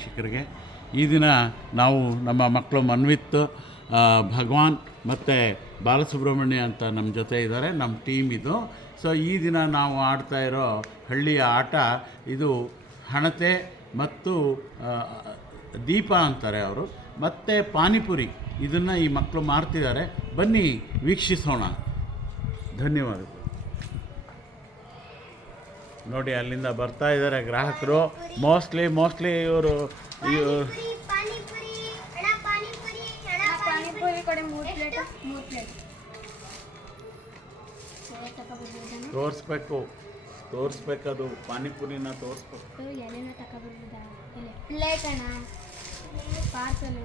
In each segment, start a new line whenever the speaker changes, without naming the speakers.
ವೀಕ್ಷಕರಿಗೆ. ಈ ದಿನ ನಾವು ನಮ್ಮ ಮಕ್ಕಳು ಮನ್ವಿತ್, ಭಗವಾನ್ ಮತ್ತು ಬಾಲಸುಬ್ರಹ್ಮಣ್ಯ ಅಂತ ನಮ್ಮ ಜೊತೆ ಇದ್ದಾರೆ, ನಮ್ಮ ಟೀಮ್ ಇದು. ಸೊ ಈ ದಿನ ನಾವು ಆಡ್ತಾ ಇರೋ ಹಳ್ಳಿಯ ಆಟ ಇದು ಹಣತೆ ಮತ್ತು ದೀಪ ಅಂತಾರೆ ಅವರು, ಮತ್ತು ಪಾನಿಪುರಿ. ಇದನ್ನು ಈ ಮಕ್ಕಳು ಮಾರ್ತಿದ್ದಾರೆ, ಬನ್ನಿ ವೀಕ್ಷಿಸೋಣ. ಧನ್ಯವಾದಗಳು. ನೋಡಿ ಅಲ್ಲಿಂದ ಬರ್ತಾ ಇದ್ದಾರೆ ಗ್ರಾಹಕರು. ಮೋಸ್ಟ್ಲಿ ಇವರು ತೋರಿಸ್ಬೇಕದು ಪಾನಿಪುರಿನ ತೋರಿಸ್ಬೇಕು.
ಎಲೆನ ತಗೊಬರ್ಬೋದಾ? ಪ್ಲೇಟ್ ಅಣ್ಣ, ಪಾರ್ಸಲ್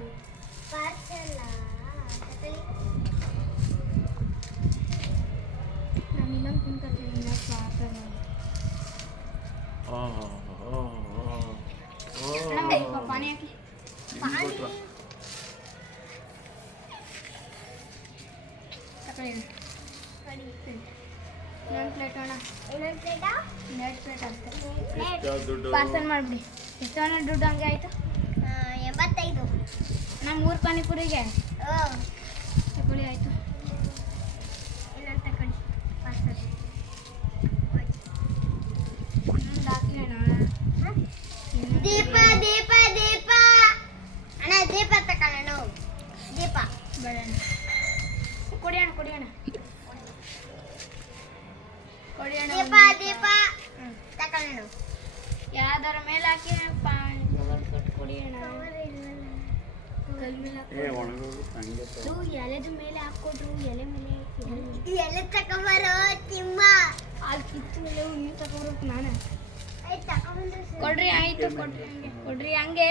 ನಾನು ಇನ್ನೊಂದು ತಿನ್ಕೊತೀನಿ. ಪಾರ್ಸಲ್ ಪಾನಿ ಹಾಕಿ ಇನ್ನೊಂದು ಪ್ಲೇಟ್ ಅಣ್ಣ, ಇನ್ನೊಂದು ಪ್ಲೇಟ್ ಅಷ್ಟೇ. ಪಾರ್ಸಲ್ ಮಾಡಿಬಿಡಿ. ಎಷ್ಟು ಅಣ್ಣ ದುಡ್ಡು? ಹಂಗೆ ಆಯಿತು 85 ಅಣ್ಣ. 3 ಪಾನಿಪುರಿಗೆ ತಗೊಳ್ಳಿ. ಆಯಿತು, ಇನ್ನೊಂದು ತಗೊಳ್ಳಿ ಪಾರ್ಸಲ್. ಇನ್ನೊಂದು ಹಾಕಿ ಅಣ್ಣ. ದೀಪ ದೀಪ ದೀಪ ಅಣ್ಣ, ದೀಪ ತಗೊಳ್ಳೋಣ. ದೀಪ ಬೇಡ ಕೊಡಿ ಅಣ್ಣ, ಕೊಡಿ ಅಣ್ಣ, ಕೊಡಿ ಅಣ್ಣ. ದೀಪ ದೀಪ ತಗೊಳ್ಳೋಣ. ಯಾವ್ದಾರ ಮೇಲೆ ಹಾಕಿ ಕೊಡಿ ಅಣ್ಣ. ಎಲೆದ ಮೇಲೆ ಹಾಕೊಟ್ರು. ಎಲೆ ಮೇಲೆ ಎಲೆ ತಗೊಂಬರೋ ತಿಮ್ಮ. ಅಲ್ಲಿ ಕಿತ್ತು ಮೇಲೆ ಹುಣ್ಣು ತಗೊಂಡ್ರು. ನಾನು ಕೊಡ್ರಿ. ಆಯ್ತು ಕೊಡ್ರಿ ಹಂಗೆ.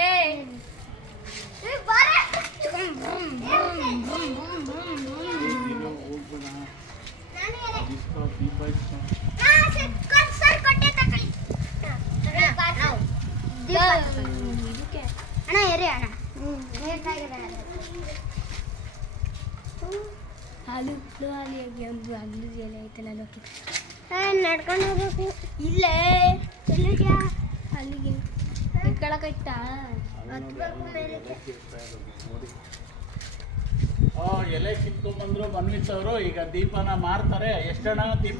ಅಣ್ಣ ಎರೆ ಅಣ್ಣ, ಹಾಲು ಹಗ್ಲು ಎಲೆ ಐತಲ್ಲ ನಡ್ಕೊಂಡು ಹೋಗ್ಬೇಕು. ಇಲ್ಲೇ ಎಲ್ಲಿಗೆ? ಅಲ್ಲಿಗೆ ಕೆಳಕೈತ.
ಎಲೆ ಕಿತ್ಕೊಂಡ್ಬಂದ್ರು ಮನ್ವಿತ್ ಅವರು. ಈಗ ದೀಪನ ಮಾರ್ತಾರೆ. ಎಷ್ಟಣ್ಣ ದೀಪ?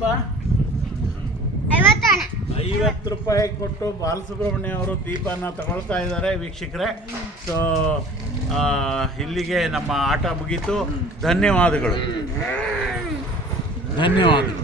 50 ರೂಪಾಯಿ ಕೊಟ್ಟು ಬಾಲಸುಬ್ರಹ್ಮಣ್ಯ ಅವರು ದೀಪನ ತಗೊಳ್ತಾ ಇದ್ದಾರೆ ವೀಕ್ಷಕರೇ. ಸೊ ಇಲ್ಲಿಗೆ ನಮ್ಮ ಆಟ ಮುಗೀತು. ಧನ್ಯವಾದಗಳು.